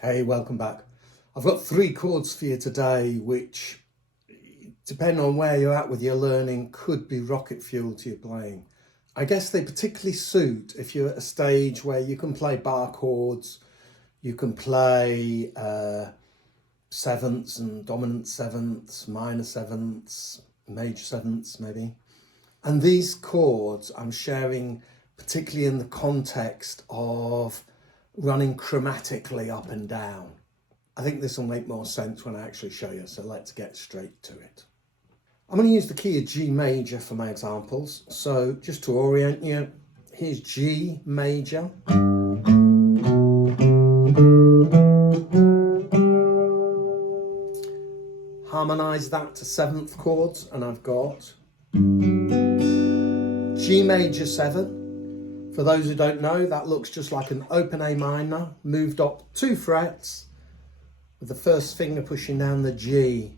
Hey, welcome back. I've got 3 chords for you today, which, depending on where you're at with your learning, could be rocket fuel to your playing. I guess they particularly suit if you're at a stage where you can play bar chords, you can play sevenths and dominant sevenths, minor sevenths, major sevenths maybe. And these chords I'm sharing particularly in the context of running chromatically up and down. I think this will make more sense when I actually show you, so let's get straight to it. I'm going to use the key of G major for my examples. So just to orient you, here's G major. Harmonise that to 7th chords, and I've got G major 7. For those who don't know, that looks just like an open A minor, moved up 2 frets, with the first finger pushing down the G.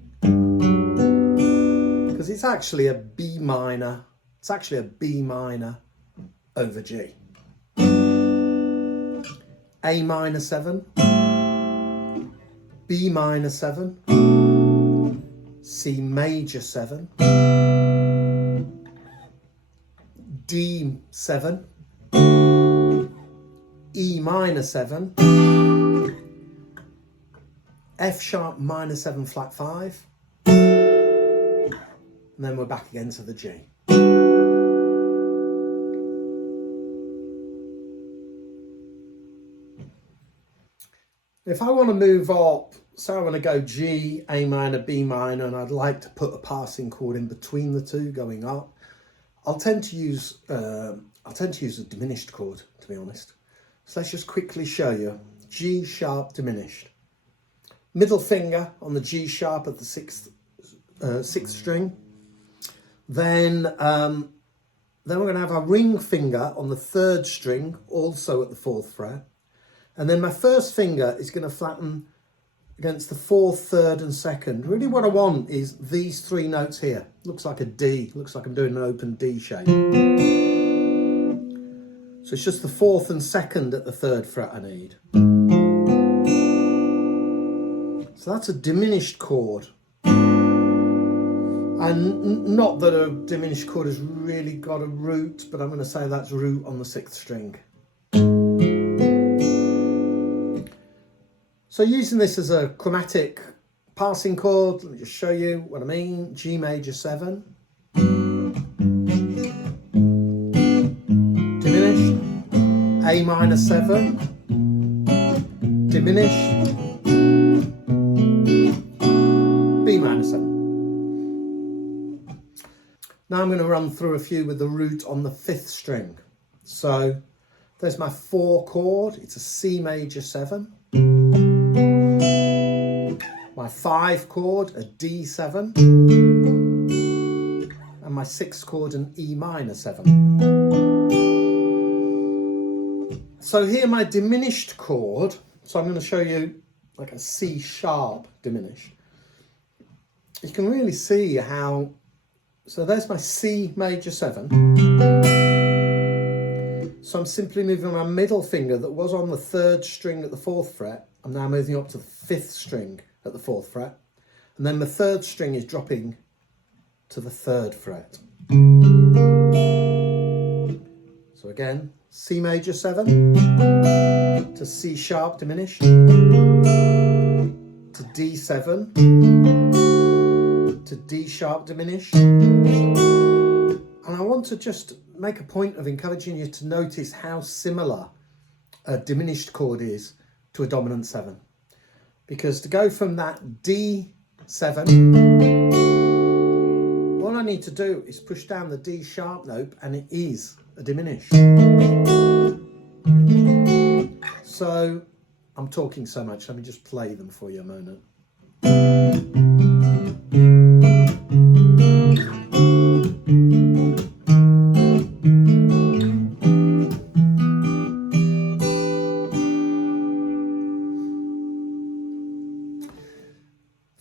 Because it's actually a B minor, it's actually a B minor over G. A minor 7, B minor 7, C major 7, D 7, E minor 7, F sharp minor 7 flat 5, and then we're back again to the G. If I want to move up, so I want to go G, A minor, B minor, and I'd like to put a passing chord in between the two going up, I'll tend to use a diminished chord, to be honest. So let's just quickly show you. G sharp diminished. Middle finger on the G sharp at the sixth string. Then we're going to have a ring finger on the 3rd string, also at the 4th fret. And then my first finger is going to flatten against the 4th, 3rd and 2nd. Really what I want is these 3 notes here. Looks like a D, looks like I'm doing an open D shape. So it's just the 4th and 2nd at the 3rd fret I need. So that's a diminished chord. And not that a diminished chord has really got a root, but I'm going to say that's root on the 6th string. So using this as a chromatic passing chord, let me just show you what I mean. G major 7. Diminished. A minor 7. Diminished. B minor 7. Now I'm going to run through a few with the root on the 5th string. So there's my 4 chord. It's a C major 7. My 5 chord, a D7, and my 6 chord, an E minor 7. So here my diminished chord, so I'm going to show you like a C sharp diminished. You can really see how, so there's my C major 7. So I'm simply moving my middle finger that was on the 3rd string at the 4th fret. I'm now moving up to the 5th string at the 4th fret, and then the 3rd string is dropping to the 3rd fret. So again, C major 7 to C sharp diminished to D7 to D sharp diminished. And I want to just make a point of encouraging you to notice how similar a diminished chord is to a dominant 7. Because to go from that D7, all I need to do is push down the D sharp note and it is a diminished. So I'm talking so much, let me just play them for you a moment.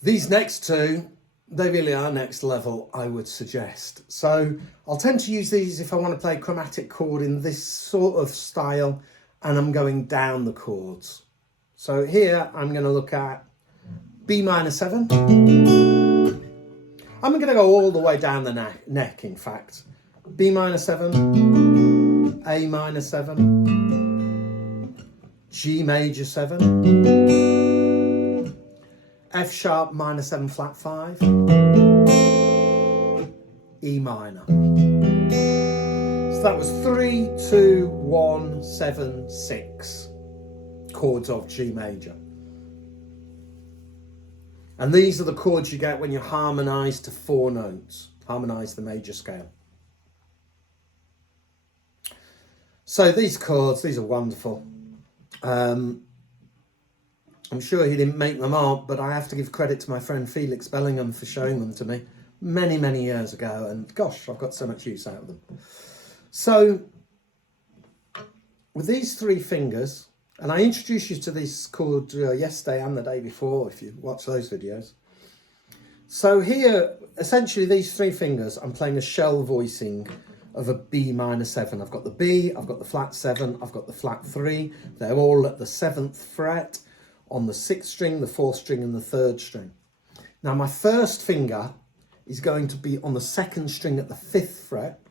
These next 2, they really are next level, I would suggest. So I'll tend to use these if I want to play a chromatic chord in this sort of style and I'm going down the chords. So here I'm going to look at B minor 7. I'm going to go all the way down the neck, in fact. B minor 7, A minor 7, G major 7, F sharp minor 7 flat 5, E minor. So that was 3, 2, 1, 7, 6 chords of G major. And these are the chords you get when you harmonise to 4 notes, harmonise the major scale. So these chords, these are wonderful. I'm sure he didn't make them up, but I have to give credit to my friend Felix Bellingham for showing them to me many, many years ago. And gosh, I've got so much use out of them. So with these 3 fingers, and I introduced you to this chord yesterday and the day before, if you watch those videos. So here, essentially these 3 fingers, I'm playing a shell voicing of a B minor 7. I've got the B, I've got the flat 7, I've got the flat 3. They're all at the 7th fret, on the 6th string, the 4th string and the 3rd string. Now my first finger is going to be on the 2nd string at the 5th fret.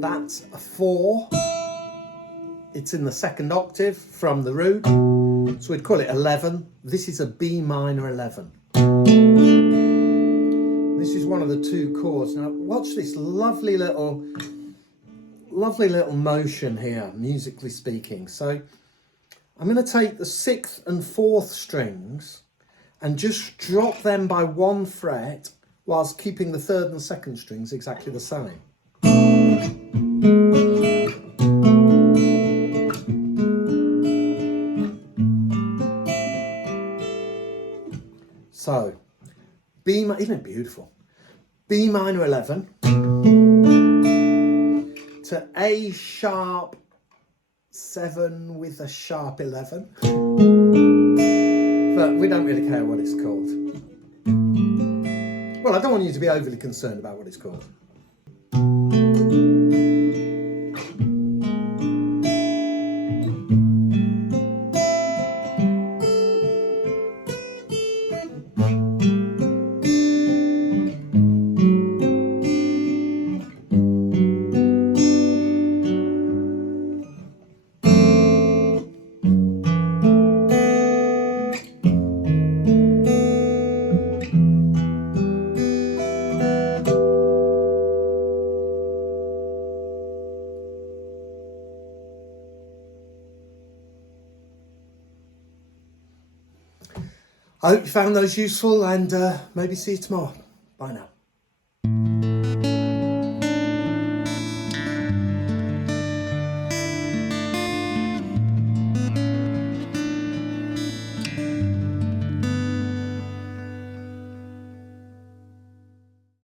That's a 4. It's in the 2nd octave from the root, so we'd call it 11. This is a B minor 11. This is one of the 2 chords. Now watch this lovely little motion here, musically speaking. So I'm going to take the 6th and 4th strings and just drop them by 1 fret whilst keeping the 3rd and 2nd strings exactly the same. So, isn't it beautiful? B minor 11 to A sharp 7 with a sharp 11. But we don't really care what it's called. Well, I don't want you to be overly concerned about what it's called. I hope you found those useful, and maybe see you tomorrow. Bye now.